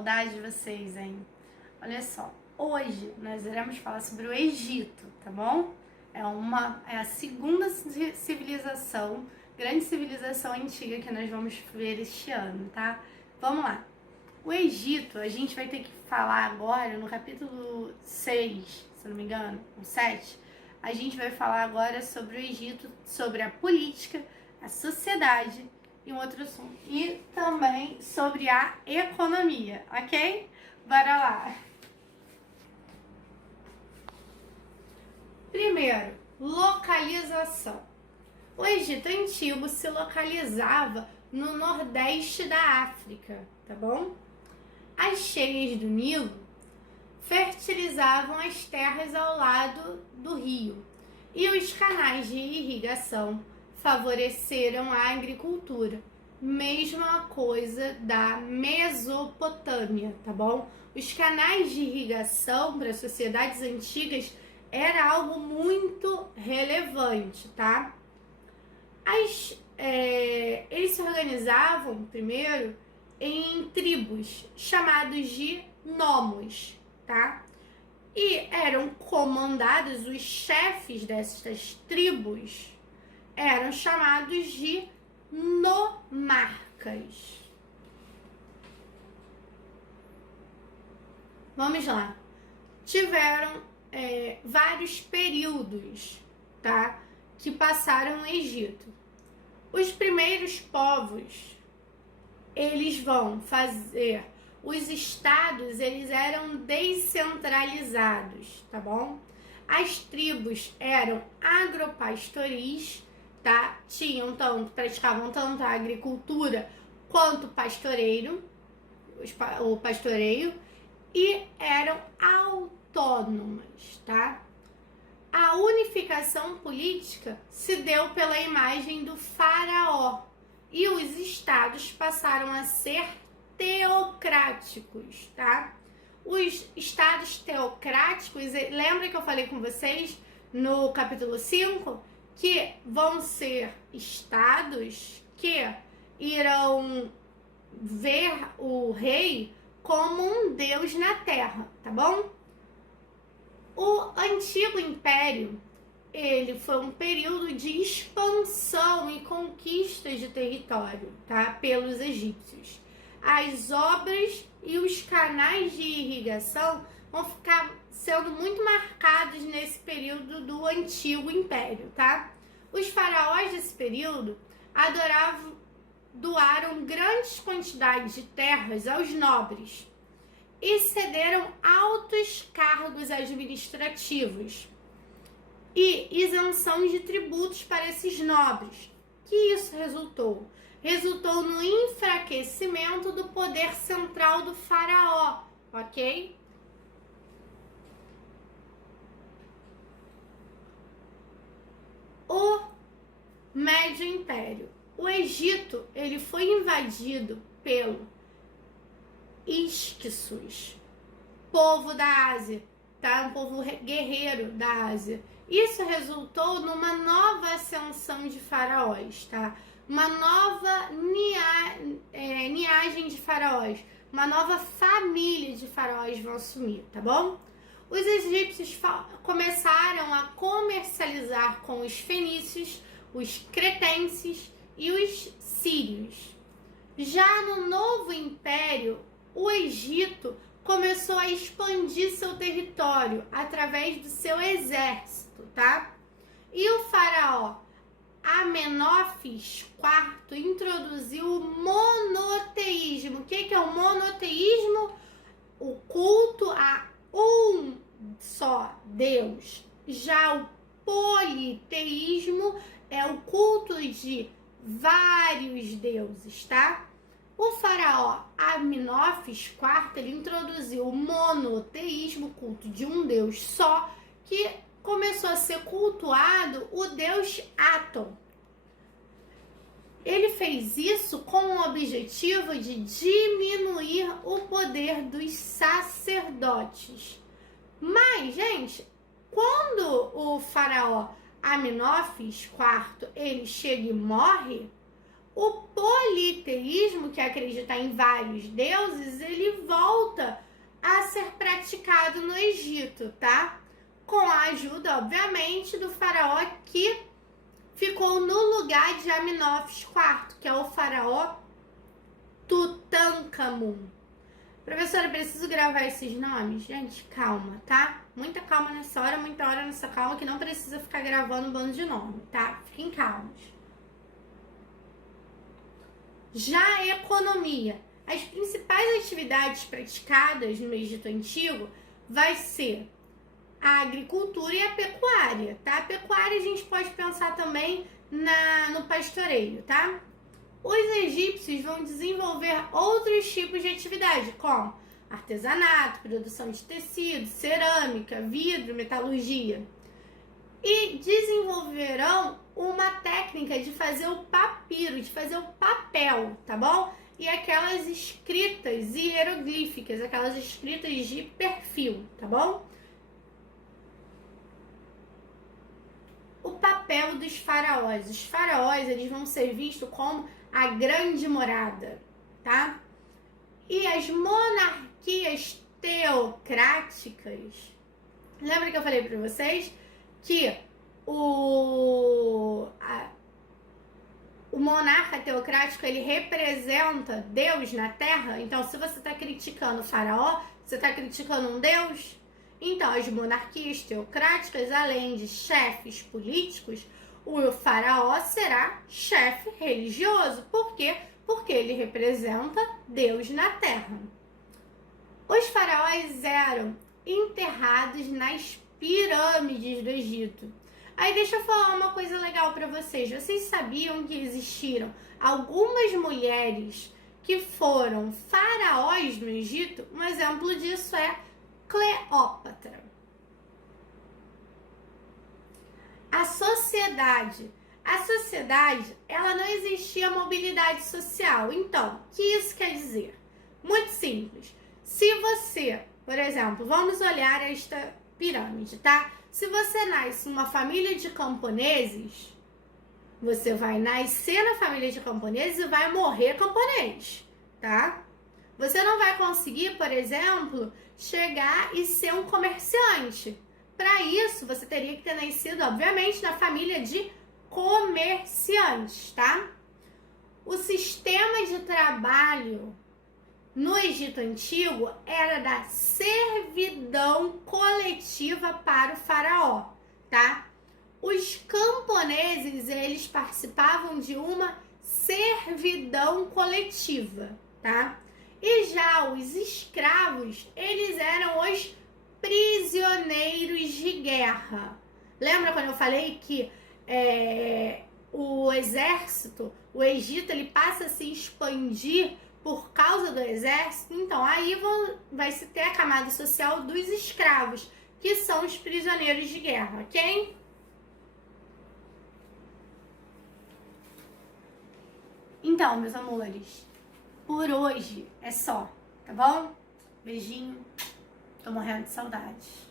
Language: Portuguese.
saudade de vocês, hein? Olha só, hoje nós iremos falar sobre o Egito, tá bom? É a segunda civilização, grande civilização antiga que nós vamos ver este ano, tá? Vamos lá. O Egito, a gente vai ter que falar agora no capítulo 6, se não me engano, o 7, a gente vai falar agora sobre o Egito, sobre a política, a sociedade e um outro assunto. E também sobre a economia, ok? Bora lá! Primeiro, localização. O Egito Antigo se localizava no nordeste da África, tá bom? As cheias do Nilo fertilizavam as terras ao lado do rio e os canais de irrigação favoreceram a agricultura. Mesma coisa da Mesopotâmia, tá bom? Os canais de irrigação para sociedades antigas era algo muito relevante, tá? Eles se organizavam primeiro em tribos chamados de nomos, tá? E eram comandados, os chefes dessas tribos eram chamados de nomarcas. Vamos lá. Tiveram vários períodos, tá? Que passaram no Egito. Os primeiros povos, eles vão fazer... Os estados, eles eram descentralizados, tá bom? As tribos eram agropastoris, tá? Praticavam tanto a agricultura quanto o pastoreio, e eram autônomas, tá? A unificação política se deu pela imagem do faraó e os estados passaram a ser teocráticos, tá? Os estados teocráticos, lembra que eu falei com vocês no capítulo 5 que vão ser estados que irão ver o rei como um deus na terra, tá bom? O antigo império, ele foi um período de expansão e conquistas de território, tá? Pelos egípcios. As obras e os canais de irrigação vão ficar sendo muito marcados nesse período do antigo império, tá? Os faraós desse período doaram grandes quantidades de terras aos nobres e cederam altos cargos administrativos e isenção de tributos para esses nobres. Que isso resultou? Resultou no enfraquecimento do poder central do faraó, ok? O Médio Império. O Egito, ele foi invadido pelo Hicsos, povo da Ásia, tá? Um povo guerreiro da Ásia. Isso resultou numa nova ascensão de faraós, tá? Uma nova linhagem de faraós, uma nova família de faraós vão assumir, tá bom? Os egípcios começaram a comercializar com os fenícios, os cretenses e os sírios. Já no novo império, o Egito começou a expandir seu território através do seu exército, tá? E o faraó Amenófis IV introduziu o monoteísmo. O que é o monoteísmo? O culto a um só Deus. Já o politeísmo é o culto de vários deuses, tá? O faraó Amenófis IV, ele introduziu o monoteísmo, o culto de um Deus só, que começou a ser cultuado o deus Aton. Ele fez isso com o objetivo de diminuir o poder dos sacerdotes. Mas, gente, quando o faraó Amenófis IV ele chega e morre, O politeísmo, que acredita em vários deuses, ele volta a ser praticado no Egito, tá? Com a ajuda, obviamente, do faraó que ficou no lugar de Amenófis IV, que é o faraó Tutankhamun. Professora, preciso gravar esses nomes? Gente, calma, tá? Muita calma nessa hora, muita hora nessa calma, que não precisa ficar gravando um bando de nome, tá? Fiquem calmos. Já a economia. As principais atividades praticadas no Egito Antigo vai ser a agricultura e a pecuária, tá? A pecuária a gente pode pensar também no pastoreio, tá? Os egípcios vão desenvolver outros tipos de atividade, como artesanato, produção de tecido, cerâmica, vidro, metalurgia. E desenvolverão uma técnica de fazer o papiro, de fazer o papel, tá bom? E aquelas escritas hieroglíficas, aquelas escritas de perfil, tá bom? O papel dos faraós. Os faraós, eles vão ser vistos como a grande morada, tá? E as monarquias teocráticas, lembra que eu falei para vocês que o monarca teocrático, ele representa Deus na Terra? Então, se você está criticando o faraó, você está criticando um Deus? Então, as monarquias teocráticas, além de chefes políticos, o faraó será chefe religioso. Por quê? Porque ele representa Deus na Terra. Os faraós eram enterrados nas pirâmides do Egito. Aí deixa eu falar uma coisa legal para vocês. Vocês sabiam que existiram algumas mulheres que foram faraós no Egito? Um exemplo disso é Cleópatra. A sociedade, ela não existia mobilidade social. Então, o que isso quer dizer? Muito simples. Se você, por exemplo, vamos olhar esta pirâmide, tá? Se você nasce numa família de camponeses, você vai nascer na família de camponeses e vai morrer camponês, tá? Você não vai conseguir, por exemplo, chegar e ser um comerciante. Para isso, você teria que ter nascido, obviamente, na família de comerciantes, tá? O sistema de trabalho no Egito Antigo era da servidão coletiva para o faraó, tá? Os camponeses, eles participavam de uma servidão coletiva, tá? E já os escravos, eles eram os prisioneiros de guerra. Lembra quando eu falei que o exército, o Egito, ele passa a se expandir por causa do exército? Então, aí vai se ter a camada social dos escravos, que são os prisioneiros de guerra, ok? Então, meus amores, por hoje é só, tá bom? Beijinho, tô morrendo de saudade.